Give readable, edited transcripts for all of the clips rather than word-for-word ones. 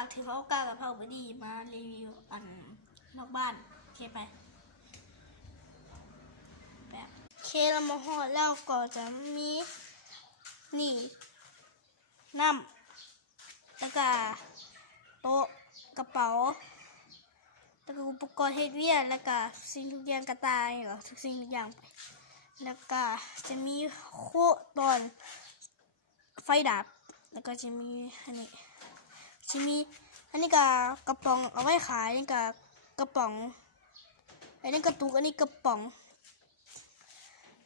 ค่ะถือว่าโอกาสกับเผาไปดีมารีวิวอันนอกบ้านโอเคไปแบบเคเรามาห่อแล้วก็จะมีนี่น้ำแล้วก็โต๊ะกระเป๋าแล้วก็อุปกรณ์เฮ็ดเวียกแล้วก็สิ่งทุกอย่างกระต่ายหรอทุกสิ่งทุกอย่างไปแล้วก็จะมีโคตอนไฟดับแล้วก็จะมีอันนี้อันนี้ก็กระป๋องเอาไว้ขายนี่ก็กระป๋องอันนี้กระตุกอันนี้กระป๋อง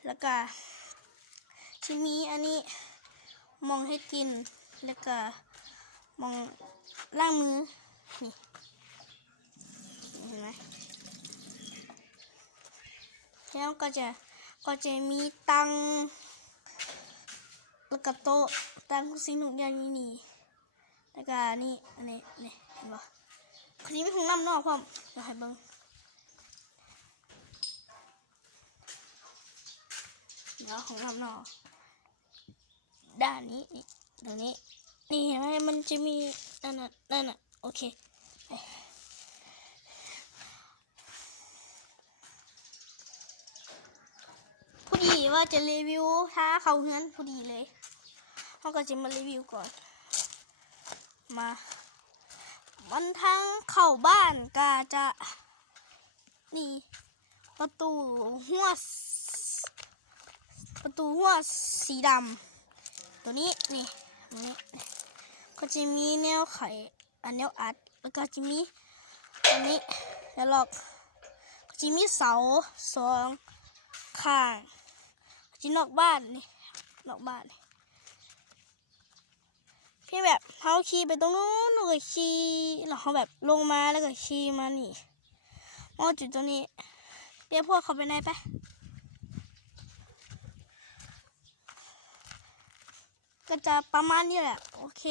แล้วก็จะมีอันนี้มองให้กินแล้วก็มองล้างมือนี่เห็นไหมแล้วก็จะมีตังแล้วก็โต๊ะตังสิ่งทุกอย่างนี่แล้วก็นี่อันนี้เห็นปะเขาจะมีห้องน้ำนอกพร้อมเดี๋ยวให้เบิ่งเดี๋ยวห้องน้ำนอกด้านนี้นี่ตรงนี้นี่เห็นไหมมันจะมีนั่นน่ะโอเคผู้ดีว่าจะรีวิวท้าเขาเฮือนผู้ดีเลยเขาก็จะมารีวิวก่อนมาวันทั้งเข้าบ้านก็จะนี่ประตูหัวสีดำตัวนี้นี่ก็จะมีแนวไขแนวอัดแล้วก็จะมีอันนี้แล้วหลอกก็จะมีเสาสองข้างที่นอกบ้านนี่พี่แบบเขาขี่ไปตรงนู้นแล้วก็ขี่แล้วเขาแบบลงมาแล้วก็ขี่มานี่มองจุดตรงนี้เดี๋ยวพวกเขาไปไหนไปก็จะประมาณนี้แหละโอเค